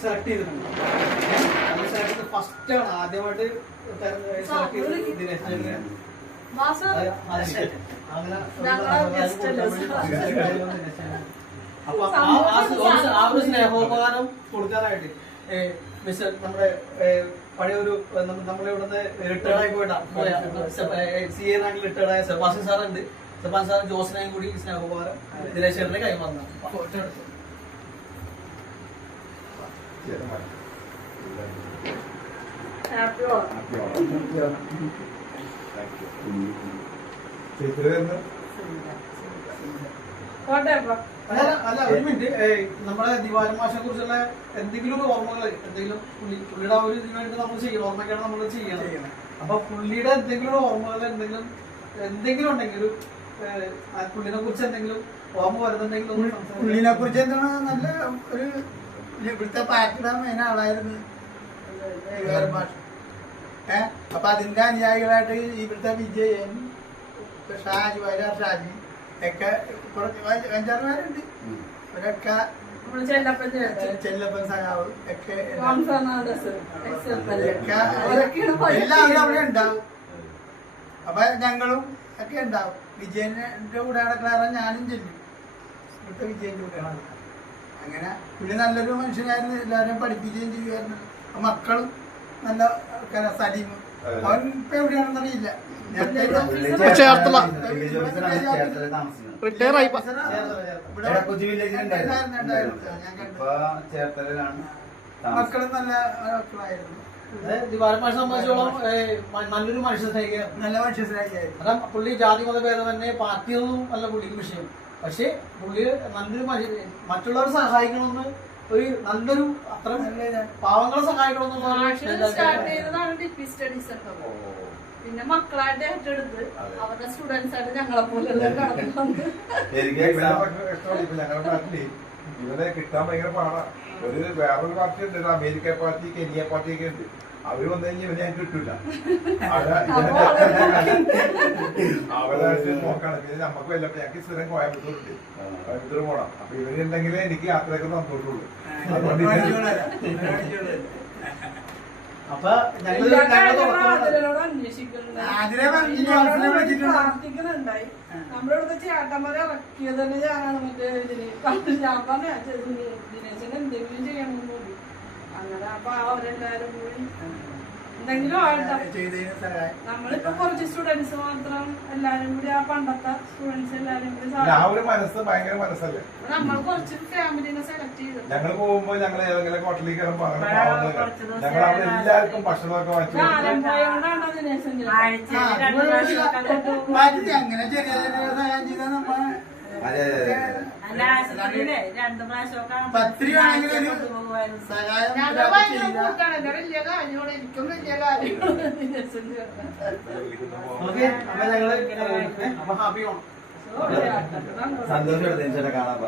Select ചെയ്തിട്ടുണ്ട്. First ആണ് ആദ്യമായിട്ട് അപ്പൊ ആ ഒരു സ്നേഹോപകാരം കൊടുക്കാനായിട്ട് മിസ്റ്റർ നമ്മുടെ പഴയ ഒരു നമ്മുടെ ഇവിടുന്ന് റിട്ടയർഡ് ആയി പോയ CA റാങ്കിൽ റിട്ടയർഡ് ആയ സെബാസ്റ്റ്യൻ സാറുണ്ട്. സെബാസ്റ്റ്യൻ സാറും ജോസിനെയും കൂടി സ്നേഹോപകാരം ദിനേശ് ചേട്ടനെ കൈമാറുന്നു. അല്ല ഒരു മിനിറ്റ്, നമ്മുടെ ദിവാരൻ മാഷിനെ കുറിച്ചുള്ള എന്തെങ്കിലും ഒരു ഓർമ്മകൾ, എന്തെങ്കിലും പുള്ളിയുടെ ഒരു ഇതിനു വേണ്ടി നമ്മൾ ചെയ്യണം, ഓർമ്മയ്ക്കാണ് നമ്മൾ ചെയ്യണം. അപ്പൊ പുള്ളിയുടെ എന്തെങ്കിലും ഒരു ഓർമ്മകൾ എന്തെങ്കിലും ഉണ്ടെങ്കിൽ ഒരു പുള്ളിനെ കുറിച്ച് എന്തെങ്കിലും ഓർമ്മ വരുന്നുണ്ടെങ്കിൽ പുള്ളിനെ കുറിച്ച് എന്താണ് നല്ല ഒരു ഇവിടുത്തെ പാർട്ടിയുടെ മെയിൻ ആളായിരുന്നു ദിവാരൻ മാഷ്. അപ്പൊ അതിന്റെ അനുയായികളായിട്ട് ഇവിടുത്തെ വിജയൻ, ഷാജി, വയലാർ ഷാജി ഒക്കെ കുറച്ച് 5-6 പേരുണ്ട്. അവരൊക്കെ ചെല്ലപ്പൻ സഖാവ് ഒക്കെ എല്ലാവരും അവിടെ ഉണ്ടാവും. അപ്പൊ ഞങ്ങളും ഒക്കെ ഉണ്ടാവും. വിജയന്റെ കൂടെ നടക്കാറ് ഞാനും ചെല്ലും, ഇവിടുത്തെ വിജയന്റെ കൂടെയാണ്. അങ്ങനെ പുള്ളി നല്ലൊരു മനുഷ്യനായിരുന്നു, എല്ലാവരെയും പഠിപ്പിക്കുകയും ചെയ്യുമായിരുന്നു. മക്കളും നല്ല സലീം, അവൻ ഇപ്പൊ എവിടെയാണെന്ന് അറിയില്ല. മക്കളും നല്ല മക്കളായിരുന്നു. ദിവാരൻ മാഷിനെ സംബന്ധിച്ചോളം നല്ലൊരു മനുഷ്യ സ്നേഹിയായിരുന്നു, നല്ല മനുഷ്യ സ്നേഹിയായിരുന്നു. കാരണം പുള്ളി ജാതി മതഭേദം തന്നെ പാർട്ടിയൊന്നും അല്ല പുള്ളിക്ക് വിഷയം. പക്ഷെ പുള്ളി നല്ലൊരു മറ്റുള്ളവരെ സഹായിക്കണമെന്ന് ഒരു നല്ലൊരു അത്ര പാവങ്ങളെ സഹായിക്കണമെന്നുള്ള പിന്നെ മക്കളായിട്ട് ഏറ്റെടുത്ത് അവരുടെ സ്റ്റുഡൻസ് ആയിട്ട് ഞങ്ങളെ പോലെ ഇവരെ കിട്ടാൻ ഭയങ്കര പാടാ. വേറൊരു പാർട്ടി ഉണ്ട്, അമേരിക്ക പാർട്ടി, കെനിയ പാർട്ടി ഒക്കെ ഉണ്ട്. അവര് വന്നു കഴിഞ്ഞാൽ ഇവനെ ഞാൻ കിട്ടൂല. അവരായിട്ട് നോക്കാണ്. പിന്നെ നമുക്ക് വല്ലപ്പോ ഞങ്ങൾക്ക് സ്ഥിരം കോയമ്പത്തൂരുണ്ട്, കോയമ്പത്തൂർ പോണം. അപ്പൊ ഇവരുണ്ടെങ്കിൽ എനിക്ക് യാത്രയൊക്കെ സന്തോഷമുള്ളൂ. അതുകൊണ്ട് അപ്പൊ പ്രാർത്ഥിക്കുന്നുണ്ടായി. നമ്മുടെ ഇവിടുത്തെ ചേട്ടന്മാരെ ഇറക്കിയത് തന്നെ ഞാനാണ്. മറ്റേ ഇതിന് ഞാൻ പറഞ്ഞ ദിനേശന് എന്തെങ്കിലും ചെയ്യണമെന്ന് തോന്നി. അങ്ങനെ അപ്പൊ അവരെല്ലാരും കൂടി എന്തെങ്കിലും ആയിട്ട് നമ്മളിപ്പോ കുറച്ച് സ്റ്റുഡൻസ് മാത്രം എല്ലാരും കൂടി ആ പണ്ടത്തെ സ്റ്റുഡൻസ് എല്ലാരും കൂടി മനസ്സ് ഭയങ്കര മനസ്സല്ലേ. നമ്മൾ കുറച്ച് ഫാമിലിനെ സെലക്ട് ചെയ്തു. ഞങ്ങൾ പോകുമ്പോ ഞങ്ങൾ ഏതെങ്കിലും ഹോട്ടലിൽ കയറുമ്പോ ഞങ്ങൾ അവിടെ എല്ലാവർക്കും ഭക്ഷണമൊക്കെ അങ്ങനെ ചെറിയ സഹായം ചെയ്താൽ നമ്മ പത്രി ആണെങ്കിലും സഹായം സന്തോഷം കാണാൻ